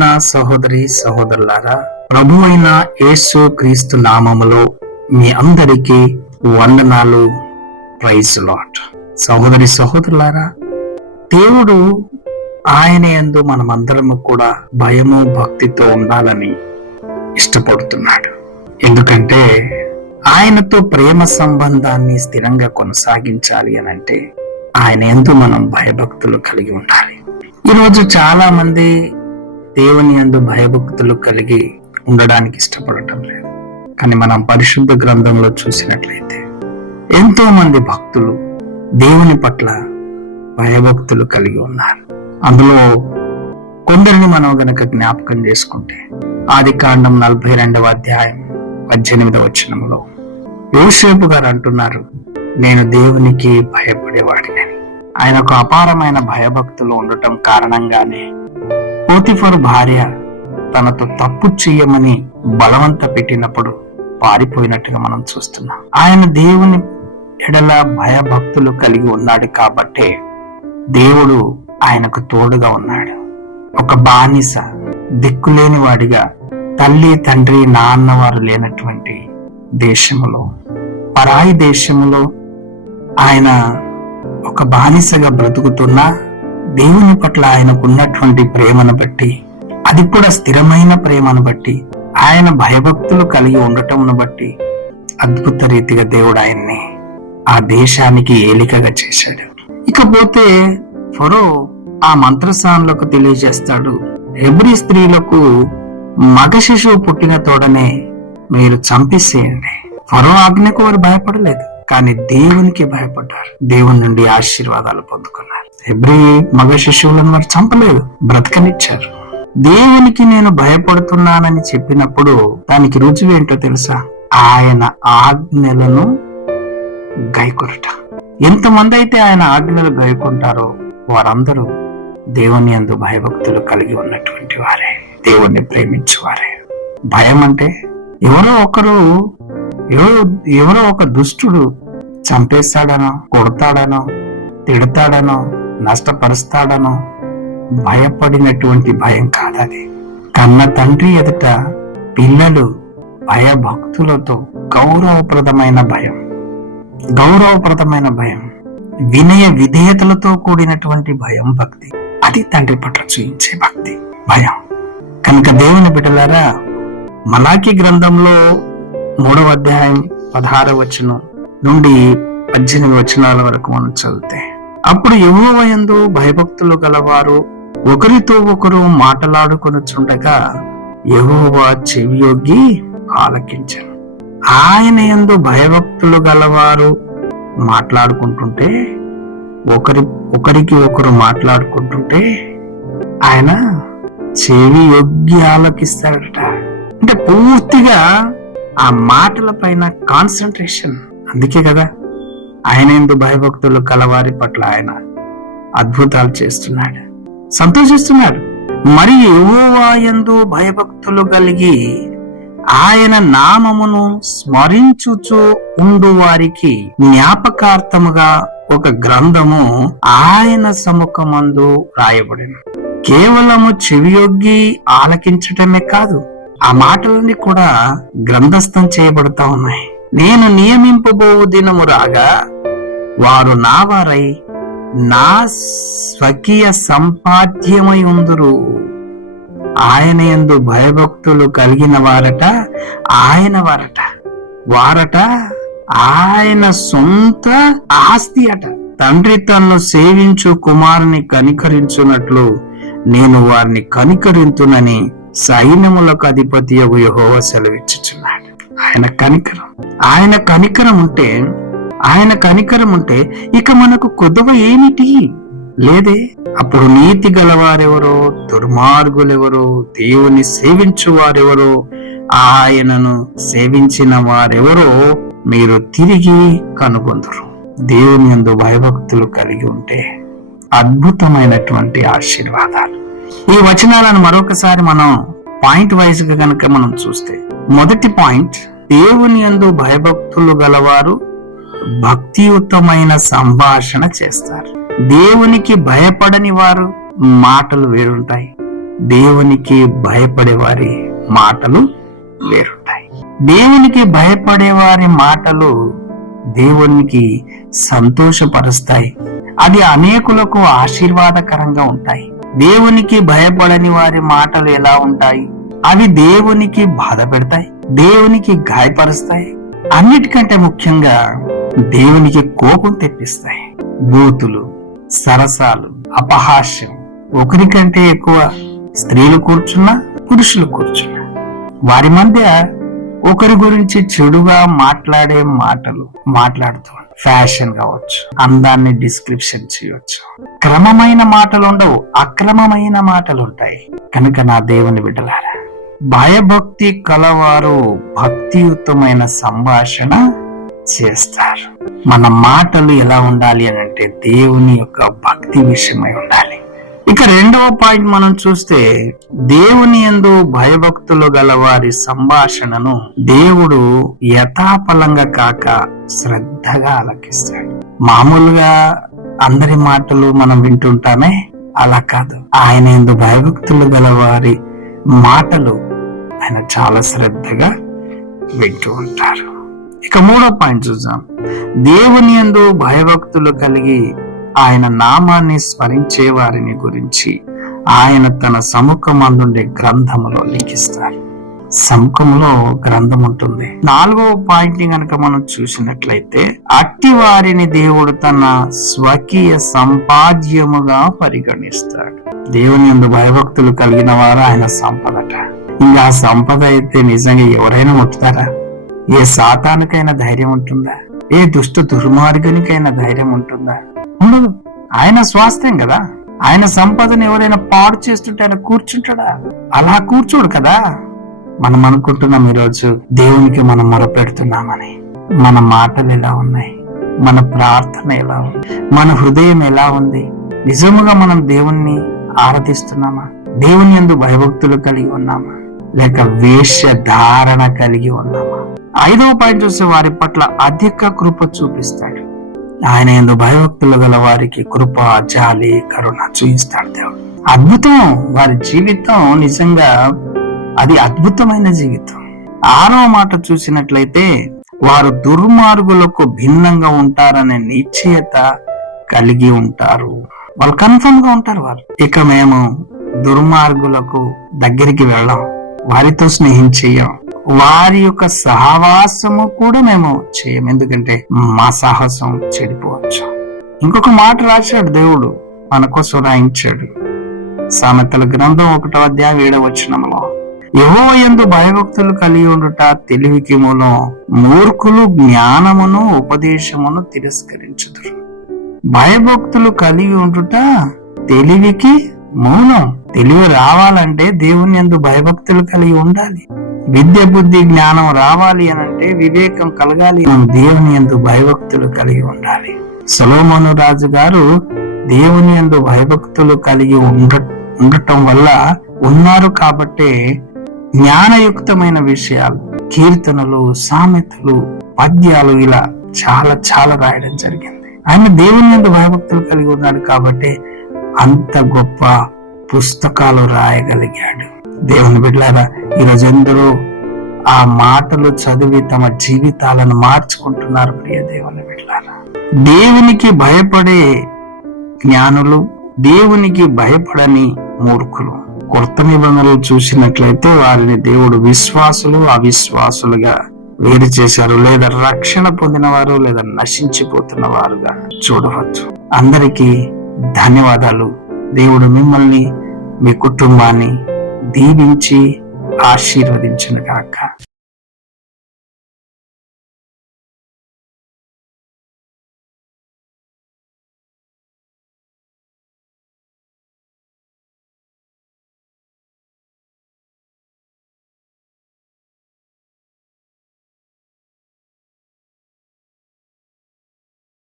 ప్రియమైన సహోదరి సహోదరులారా, ప్రభు అయిన యేసు క్రీస్తు నామములో మీ అందరికీ వందనాలు. Praise Lord. సహోదరి సహోదరులారా, దేవుడు ఆయన యందు మనమందరము కూడా భయము భక్తితో ఉండాలని ఇష్టపడుతున్నాడు. ఎందుకంటే ఆయనతో ప్రేమ సంబంధాన్ని స్థిరంగా కొనసాగించాలి అనంటే ఆయన యందు మనం భయభక్తులు కలిగి ఉండాలి. ఈరోజు చాలా మంది దేవుని యందు భయభక్తులు కలిగి ఉండడానికి ఇష్టపడటం లేదు. కానీ మనం పరిశుద్ధ గ్రంథంలో చూసినట్లయితే ఎంతో మంది భక్తులు దేవుని పట్ల భయభక్తులు కలిగి ఉన్నారు. అందులో కొందరిని మనం గనక జ్ఞాపకం చేసుకుంటే ఆదికాండం 42వ అధ్యాయం 18వ వచనంలో యోసేపు గారు అంటున్నారు, నేను దేవునికి భయపడేవాడిని. ఆయనకు అపారమైన భయభక్తులు ఉండటం కారణంగానే పోతిఫరు భార్య తనతో తప్పు చెయ్యమని బలవంత పెట్టినప్పుడు పారిపోయినట్టుగా మనం చూస్తున్నాం. ఆయన దేవుని ఎడల భయభక్తులు కలిగి ఉన్నాడు కాబట్టే దేవుడు ఆయనకు తోడుగా ఉన్నాడు. ఒక బానిస, దిక్కులేని వాడిగా, తల్లి తండ్రి నాన్న వారు లేనటువంటి దేశములో, పరాయి దేశములో ఆయన ఒక బానిసగా బ్రతుకుతున్నా దేవుని పట్ల ఆయనకున్నటువంటి ప్రేమను బట్టి, అది కూడా స్థిరమైన ప్రేమను బట్టి, ఆయన భయభక్తులు కలిగి ఉండటంను బట్టి అద్భుత రీతిగా దేవుడు ఆయన్ని ఆ దేశానికి ఏలికగా చేశాడు. ఇకపోతే ఫరో ఆ మంత్రసానులకు తెలియజేస్తాడు, హెబ్రీ స్త్రీలకు మగ శిశువు పుట్టిన తోడనే మీరు చంపేసేయండి. ఫరో ఆజ్ఞకు వారు భయపడలేదు, కానీ దేవునికి భయపడ్డారు. దేవుని నుండి ఆశీర్వాదాలు పొందుకున్నారు. హెబ్రీ మగ శిశువులను వారు చంపలేదు, బ్రతకనిచ్చారు. దేవునికి నేను భయపడుతున్నానని చెప్పినప్పుడు దానికి రుజువు ఏంటో తెలుసా? ఆయన ఆజ్ఞలను గైకొనుట. ఎంతమంది అయితే ఆయన ఆజ్ఞలు గైకుంటారో వారందరూ దేవుని యందు భయభక్తులు కలిగి ఉన్నటువంటి వారే, దేవుణ్ణి ప్రేమించువారే. భయం అంటే ఎవరో ఒక దుష్టుడు చంపేస్తాడనో, కొడతాడనో, తిడతాడనో, నష్టపరుస్తాడనో భయపడినటువంటి భయం కాదది. కన్న తండ్రి ఎదుట పిల్లలు భయభక్తులతో గౌరవప్రదమైన భయం, వినయ విధేయతలతో కూడినటువంటి భయం, భక్తి. అది తండ్రి పట్ల చూయించే భక్తి, భయం. కనుక దేవుని బిడ్డలారా, మలాకి గ్రంథంలో 3వ అధ్యాయం 16వ వచనం నుండి 18 వచనాల వరకు మనం చదివితే, అప్పుడు యెహోవా యందు భయభక్తులు గలవారు ఒకరితో ఒకరు మాటలాడుకొనుచుండగా యెహోవా చెవియొగ్గి ఆలకించెను. ఆయన యందు భయభక్తులు గలవారు మాట్లాడుకుంటుంటే, ఒకరికి ఒకరు మాట్లాడుకుంటుంటే ఆయన చెవి యొగ్గి ఆలకిస్తాడట. అంటే పూర్తిగా ఆ మాటల పైన కాన్సన్ట్రేషన్. అందుకే కదా ఆయన యందు భయభక్తులు కలవారి పట్ల ఆయన అద్భుతాలు చేస్తున్నాడు, సంతోషిస్తున్నాడు. మరి యెహోవా యందు భయభక్తులు కలిగి ఆయన నామమును స్మరించుచు ఉండు వారికి జ్ఞాపకార్థముగా ఒక గ్రంథము ఆయన సముఖమందు రాయబడిన. కేవలము చెవియొగ్గి ఆలకించటమే కాదు, ఆ మాటలన్నీ కూడా గ్రంథస్థం చేయబడతా ఉన్నాయి. నేను నియమింపబోవు దినము రాగా వారు నా వారై నా స్వకీయ సంపాద్యమై ఉందురు. ఆయన యందు భయభక్తులు కలిగిన వారట వారట ఆయన సొంత ఆస్తి అట. తండ్రి తన్ను సేవించు కుమారుని కనికరించున్నట్లు నేను వారిని కనికరింతునని సైన్యములకు అధిపతి యెహోవా సెలవిచ్చుచున్నాడు. ఆయన కనికరం ఉంటే ఇక మనకు కొదవ ఏమిటి లేదే. అప్పుడు నీతి గలవారెవరో, దుర్మార్గులెవరో, దేవుని సేవించు వారెవరో, ఆయనను సేవించిన వారెవరో మీరు తిరిగి కనుగొందురు. దేవుని యందు భయభక్తులు కలిగి ఉంటే అద్భుతమైనటువంటి ఆశీర్వాదాలు. ఈ వచనాలను మరొకసారి మనం పాయింట్ వైజ్ గా కనుక మనం చూస్తే, మొదటి పాయింట్, దేవుని యందు భయభక్తులు గలవారు భక్తియుతమైన సంభాషణ చేస్తారు. దేవునికి భయపడని వారు మాటలు వేరుంటాయి, దేవునికి భయపడే వారి మాటలు వేరుంటాయి. దేవునికి భయపడే వారి మాటలు దేవునికి సంతోషపరుస్తాయి. అది అనేకులకు ఆశీర్వాదకరంగా ఉంటాయి. దేవునికి భయపడని వారి మాటలు ఎలా ఉంటాయి? అవి దేవునికి బాధ పెడతాయి, దేవునికి గాయపరుస్తాయి, అన్నిటికంటే ముఖ్యంగా దేవునికి కోపం తెప్పిస్తాయి. బూతులు, సరసాలు, అపహాస్యం, ఒకరికంటే ఎక్కువ స్త్రీలు కూర్చున్నా పురుషులు కూర్చున్నా వారి మధ్య ఒకరి గురించి చెడుగా మాట్లాడే మాటలు మాట్లాడుతూ ఫ్యాషన్ కావచ్చు, అందాన్ని డిస్క్రిప్షన్ చేయవచ్చు. క్రమమైన మాటలు ఉండవు, అక్రమమైన మాటలు ఉంటాయి. కనుక నా దేవుని బిడ్డలారా, భయభక్తి కలవారు భక్తియుతమైన సంభాషణ చేస్తారు. మన మాటలు ఎలా ఉండాలి అని అంటే దేవుని యొక్క భక్తి విషయమై ఉండాలి. ఇక రెండవ పాయింట్ మనం చూస్తే, దేవుని యందు భయభక్తులు గల వారి సంభాషణను దేవుడు యథాపలంగా కాక శ్రద్ధగా ఆలకిస్తాడు. మామూలుగా అందరి మాటలు మనం వింటుంటామే, అలా కాదు. ఆయన యందు భయభక్తులు గల వారి మాటలు ఆయన చాలా శ్రద్ధగా వింటూ ఉంటారు. ఇక మూడో పాయింట్ చూద్దాం. దేవుని యందు భయభక్తులు కలిగి ఆయన నామాన్ని స్మరించే వారిని గురించి ఆయన తన సముఖమందుండే గ్రంథములో లిఖిస్తారు. సముఖంలో గ్రంథం ఉంటుంది. నాలుగవ పాయింట్ ని గనక మనం చూసినట్లయితే, అట్టి వారిని దేవుడు తన స్వకీయ సంపాద్యముగా పరిగణిస్తాడు. దేవుని యందు భయభక్తులు కలిగిన వారు ఆయన సంపదట. ఇంకా ఆ సంపద అయితే నిజంగా ఎవరైనా ముట్టుతారా? ఏ సాతానుకైనా ధైర్యం ఉంటుందా? ఏ దుర్మార్గునికైనా ధైర్యం ఉంటుందా? ఉండదు. ఆయన స్వాస్థ్యం కదా. ఆయన సంపదను ఎవరైనా పాడు చేస్తుంటే ఆయన కూర్చుంటాడా? అలా కూర్చోడు కదా. మనం అనుకుంటున్నాం ఈరోజు దేవునికి మనం మొరపెడుతున్నామని. మన మాటలు ఎలా ఉన్నాయి? మన ప్రార్థన ఎలా ఉంది? మన హృదయం ఎలా ఉంది? నిజముగా మనం దేవుణ్ణి ఆరాధిస్తున్నామా? దేవుని యందు భయభక్తులు కలిగి ఉన్నామా? లేక వేషధారణ కలిగి ఉన్నామా? ఐదవ పాయింట్ చూస్తే, వారి పట్ల అధిక కృప చూపిస్తాడు. ఆయన యందు భయభక్తులు గల వారికి కృప, జాలి, కరుణ చూపిస్తాడు దేవుడు. అద్భుతం. వారి జీవితం నిజంగా అది అద్భుతమైన జీవితం. ఆరవ మాట చూసినట్లయితే, వారు దుర్మార్గులకు భిన్నంగా ఉంటారనే నిశ్చయత కలిగి ఉంటారు. వాళ్ళు కన్ఫర్మ్ గా ఉంటారు. వారు ఇక మేము దుర్మార్గులకు దగ్గరికి వెళ్ళాం, వారితో స్నేహం చెయ్యం, వారి యొక్క సహవాసము కూడా మేము చేయం, ఎందుకంటే మా సాహసం చెడిపోవచ్చు. ఇంకొక మాట రాశాడు దేవుడు, మన కోసం రాయించాడు. సామెతల గ్రంథం 1వ అధ్యాయం 7వ వచనంలో, యెహోవా యందు భయభక్తులు కలిగి ఉండుట తెలివికి మూలం, మూర్ఖులు జ్ఞానమును ఉపదేశమును తిరస్కరించుదురు. భయభక్తులు కలిగి ఉండుట తెలివికి మూలం. తెలివి రావాలంటే దేవుని యందు భయభక్తులు కలిగి ఉండాలి. విద్య, బుద్ధి, జ్ఞానం రావాలి అనంటే, వివేకం కలగాలి, మనం దేవుని యందు భయభక్తులు కలిగి ఉండాలి. సొలొమోను రాజు గారు దేవుని యందు భయభక్తులు కలిగి ఉండటం వల్ల ఉన్నారు కాబట్టే జ్ఞానయుక్తమైన విషయాలు, కీర్తనలు, సామెతలు, పద్యాలు ఇలా చాలా చాలా రాయడం జరిగింది. ఆయన దేవుని యందు భయభక్తులు కలిగి ఉన్నాడు కాబట్టి అంత గొప్ప పుస్తకాలు రాయగలిగాడు. దేవుని బిడ్డలారా, ఈరోజు ఎందరో ఆ మాటలు చదివి తమ జీవితాలను మార్చుకుంటున్నారు. ప్రియ దేవుని బిడ్డలారా, దేవునికి భయపడే జ్ఞానులు, దేవునికి భయపడని మూర్ఖులు. కొత్త నిబంధనలు చూసినట్లయితే వారిని దేవుడు విశ్వాసులు, అవిశ్వాసులుగా వేరు చేశారు. లేదా రక్షణ పొందిన వారు, లేదా నశించిపోతున్న వారుగా చూడవచ్చు. అందరికీ ధన్యవాదాలు. దేవుడు మిమ్మల్ని, మీ కుటుంబాన్ని దీవించి ఆశీర్వదించును గాక.